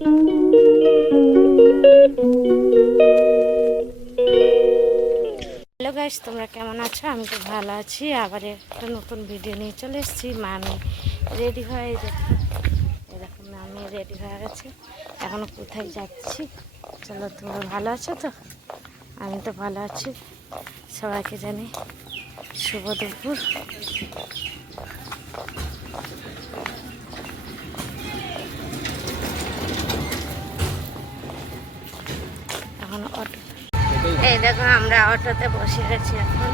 Hello guys, তোমরা কেমন আছো? আমি তো ভালো আছি। আবার একটা নতুন ভিডিও নিয়ে চলে এসেছি। আমি রেডি হয়ে এরকম আমি রেডি হয়ে গেছি। এখনো কোথায় যাচ্ছি চলো। তোমরা ভালো আছো তো? আমি তো ভালো আছি। সবাইকে জানি শুভ দুপুর। এখন অটো, এই দেখো আমরা অটোতে বসে গেছি। এখন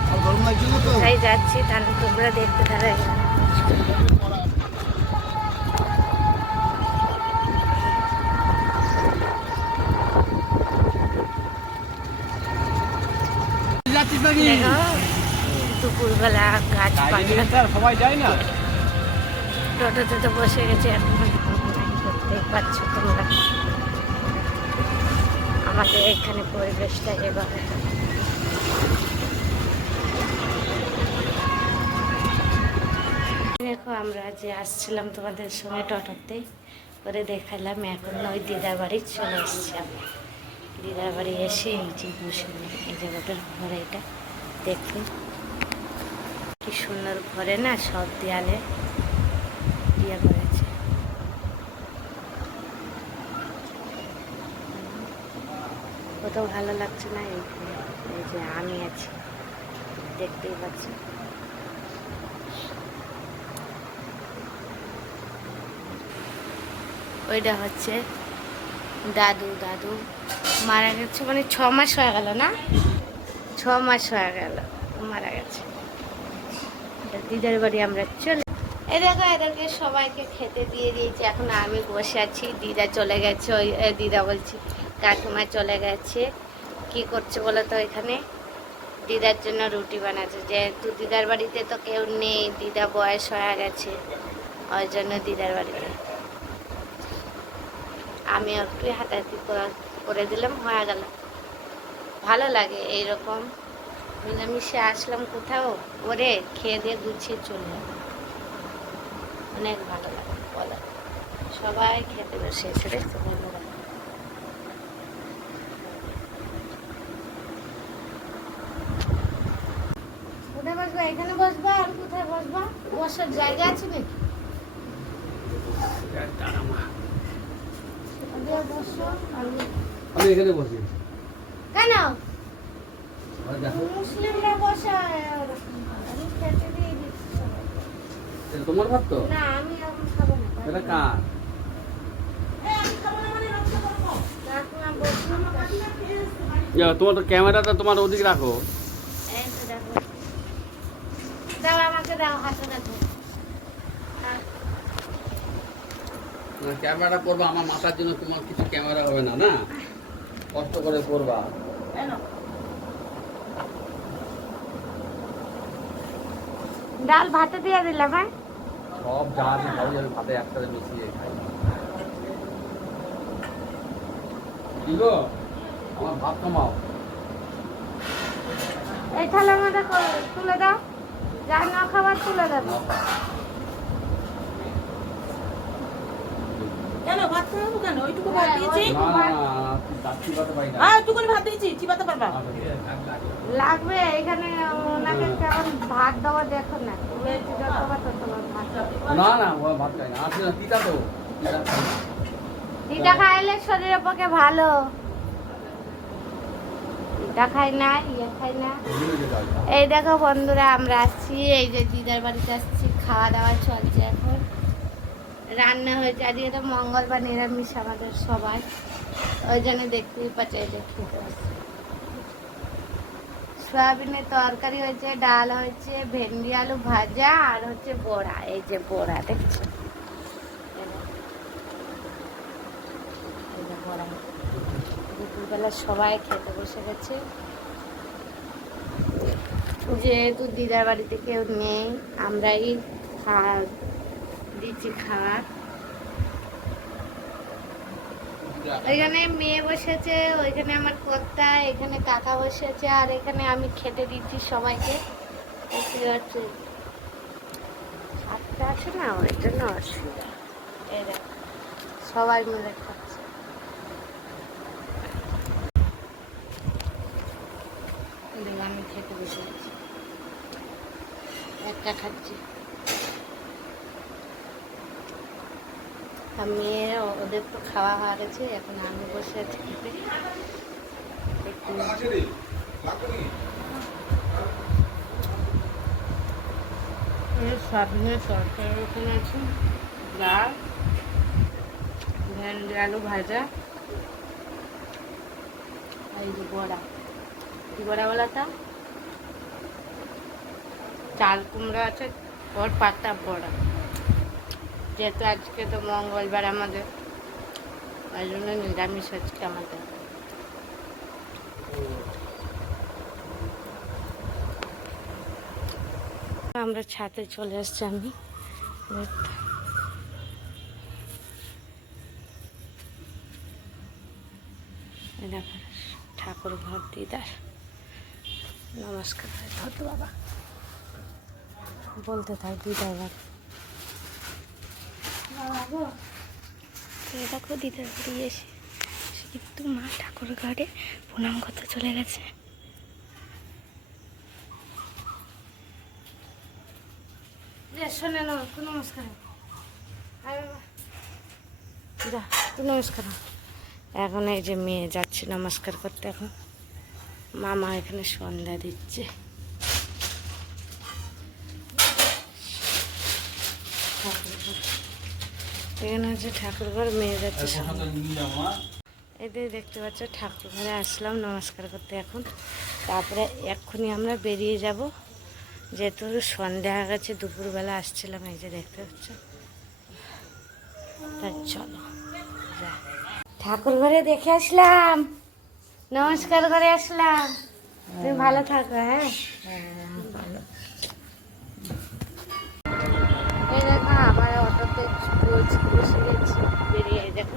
কোথায় যাচ্ছি তাহলে তোমরা দেখতে পারো। দুপুরবেলা গাছপালা সবাই যায় না, টোটোতে তো বসে গেছি। এখন দেখতেই পাচ্ছ তোমরা আমাদের এখানে পরিবেশটা। এভাবে দেখো আমরা যে আসছিলাম তোমাদের সঙ্গে টোটোতে করে দেখালাম। এখন ওই দিদার বাড়ি চলে এসছি। আমি দিদার বাড়ি এসে এই যে বসে, এই যে ওদের ঘরে, এটা দেখে কি সুন্দর ঘরে না, সব দেয়ালে দিয়ে করেছে। কত ভালো লাগছে না? এই যে আমি আছি, দেখতেই পাচ্ছি। ওইটা হচ্ছে দাদু। দাদু মারা গেছে, মানে 6 মাস হয়ে গেল না, 6 মাস হয়ে গেল মারা গেছে। দিদার বাড়ি আমরা চলে, এই দেখো এদেরকে সবাইকে খেতে দিয়ে দিয়েছি। এখন আমি বসে আছি। দিদা চলে গেছে, ওই দিদা বলছি কাকিমা চলে গেছে। কি করছে বলো তো? এখানে দিদার জন্য রুটি বানাচ্ছে। যেহেতু দিদার বাড়িতে তো কেউ নেই, দিদা বয়স হয়ে গেছে, ওই জন্য দিদার বাড়িতে আমি একটু হাতাহাতি করে দিলাম, হয়ে গেল। ভালো লাগে এইরকম মিলেমিশে আসলাম কোথাও, করে খেয়ে দিয়ে গুছিয়ে চলে যাবো, অনেক ভালো লাগে। বলো, সবাই খেতে বসে এসে দেখতে বন্ধুরা। কোথায় বসবা? এখানে বসবা? আর কোথায় বসবা? বসার জায়গা আছে নাকি? আমি এখানে বসি কেন? মুসলিমরা বসায়, আমি খেতে দিয়ে দিচ্ছি সবাইকে। তোমার ভাত তো না, আমি এখন খাবো না। এটা কার? তোমার তো ক্যামেরাটা তোমার ওদিকে রাখো। এই তো দেখো, দাও আমাকে, দাও হাতে দেখো। ক্যামেরা করবা আমার মাথার জন্য, তোমার কিছু ক্যামেরা হবে না, না কষ্ট করে করবা। ডাল ভাতে দিয়ে দিলাম। হ্যাঁ, সব যা আছে সবই আমি ভাতে একসাথে মিশিয়ে খাই। কি গো, আমার ভাত কমাও। এই থালার মধ্যে তুলে দাও, যা না খাবার তুলে দেবো। কেন ভাত খাবো? কেন ওইটুকু ভাত দিয়েছি, না না চিবাতে পারি না। এইটুকুনি ভাত দিয়েছি, চিবাতে পারবা? লাগবে এখানে ওনাকে কেমন ভাত দেওয়া দেখো না, তুমি যতবার ততবার ভাত দাও। না না ও ভাত খাই না, আসলে দিদা তো দিদা খাই না। দিদা খাইলে শরীরের পক্ষে ভালো। দিদা খাই না, ইয়ে খাই না। এই দেখো বন্ধুরা, আমরা আসছি, এই যে দিদার বাড়িতে আসছি। খাওয়া দাওয়া চলছে এখন, রান্না হয়েছে। আজকে তো মঙ্গলবার, নিরামিষ আমাদের সবাই, ওই জন্য দেখতেই পাচ্ছে। এই যে খেতে আসছে, সয়াবিনের তরকারি হয়েছে, ডাল হয়েছে, ভেন্ডি আলু ভাজা, আর হচ্ছে বড়া। এই যে বড়া দেখছো, বড়া। দুপুরবেলা সবাই খেতে বসে গেছে। যেহেতু দিদার বাড়িতে কেউ নেই, আমরাই দিচ্ছি খাবার। ওইখানে মেয়ে বসেছে, ওইখানে আমার কর্তা, এখানে কাকা বসেছে, আর এখানে আমি খেতে দিচ্ছি সবাইকে। সাতটা আছে না, ওই জন্য অসুবিধা। এই দেখ সবাই মিলে খাচ্ছে। দেখাচ্ছি। আর মেয়েরা ওদের তো খাওয়া হয়ে গেছে, এখন আমি বসে আছি খেতে। সয়াবিনের তরকারি ওখানে আছে, ডাল, ভেন্ডি আলু ভাজা, আর এই যে বড়া। কি বড়া বলাটা? চাল কুমড়া আছে, ওর পাতা বড়া। যেহেতু আজকে তো মঙ্গলবার আমাদের, ওই জন্য নিরামিষ আজকে আমাদের। আমরা ছাদে চলে এসছি। আমি দেখো ঠাকুর ঘর দিদার নমস্কার হতো বাবা বলতে থাক দিদার বাড়ি। দেখো দিদার বাড়ি এসে কিন্তু মা ঠাকুর ঘরে প্রণাম করতে চলে গেছে। শোনে না, নমস্কার, নমস্কার। এখন এই যে মেয়ে যাচ্ছে নমস্কার করতে। এখন মামা এখানে সন্ধ্যা দিচ্ছে। এখানে হচ্ছে ঠাকুর ঘর, মেয়ে যাচ্ছে। এদের দেখতে পাচ্ছ ঠাকুর ঘরে আসলাম নমস্কার করতে। এখন তারপরে এক্ষুনি আমরা বেরিয়ে যাব, যেহেতু সন্ধ্যা হয়ে গেছে। দুপুরবেলা আসছিলাম, এই যে দেখতে পাচ্ছ। তা চলো ঠাকুর ঘরে দেখে আসলাম, নমস্কার করে আসলাম। তুমি ভালো থাকো। হ্যাঁ এই দেখো আবার অটোতে বসে গেছি, বেরিয়ে দেখো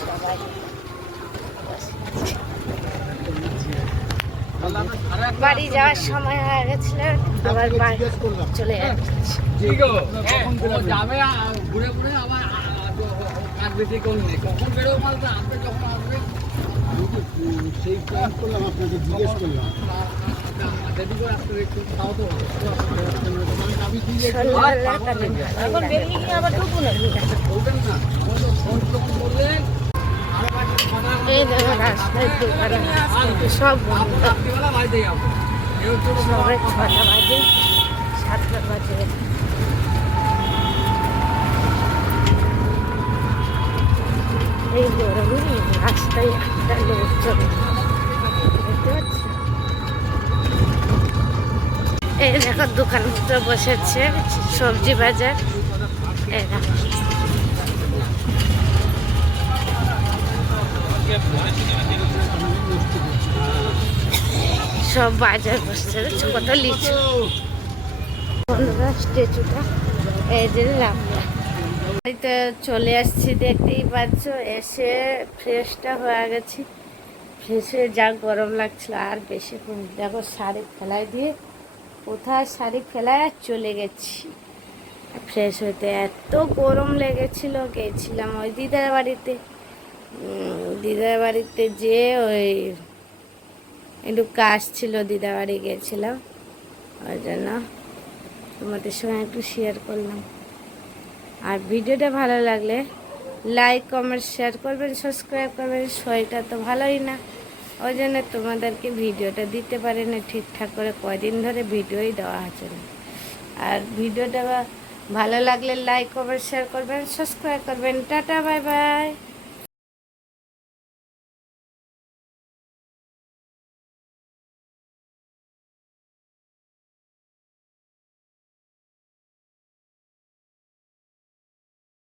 সবাই বাড়ি যাওয়ার সময় হয়ে গেছিল, আবার বাড়ি চলে যাচ্ছি। যাবে ঘুরে ঘুরে আবার কাজ বেশি করলে কখন বেরো মালটা আপনি যখন আসবে সেই প্ল্যান করলাম, আপনাকে জিজ্ঞেস করলাম। এখন বেরিয়ে গিয়ে আবার ঢুকবো না। এই দেখো রাস্তায় দোকানে সব বন্ধ, সবাই 6টা বাজে 7টা বাজে। এই গরমে রাস্তায় একটা লোক চলে, দেখতে পাচ্ছি। এই দেখো দোকানপত্র বসেছে, সবজি বাজার। এই দেখো সব বাজার বসছে, কত লিচু। বন্ধুরা স্ট্যাচুটা এই যে বাড়িতে চলে আসছি, দেখতেই পাচ্ছ। এসে ফ্রেশটা হয়ে গেছি, ফ্রেশ হয়ে যা গরম লাগছিল আর বেশি। দেখো শাড়ি ফেলাই দিয়ে, কোথায় শাড়ি ফেলায় আর চলে গেছি ফ্রেশ হইতে। এত গরম লেগেছিল, গেছিলাম ওই দিদার বাড়িতে। দিদার বাড়িতে যে ওই একটু কাজ ছিল, দিদার বাড়ি গেছিলাম, ওই জন্য তোমাদের সঙ্গে একটু শেয়ার করলাম। আর ভিডিওটা ভালো লাগলে লাইক কমেন্ট শেয়ার করবেন, সাবস্ক্রাইব করবেন। শরীরটা তো ভালোই না, ওই জন্য তোমাদেরকে ভিডিওটা দিতে পারি না ঠিকঠাক করে, কয়দিন ধরে ভিডিওই দেওয়া হচ্ছে না। আর ভিডিওটা ভালো লাগলে লাইক কমেন্ট শেয়ার করবেন, সাবস্ক্রাইব করবেন। Tata, bye bye.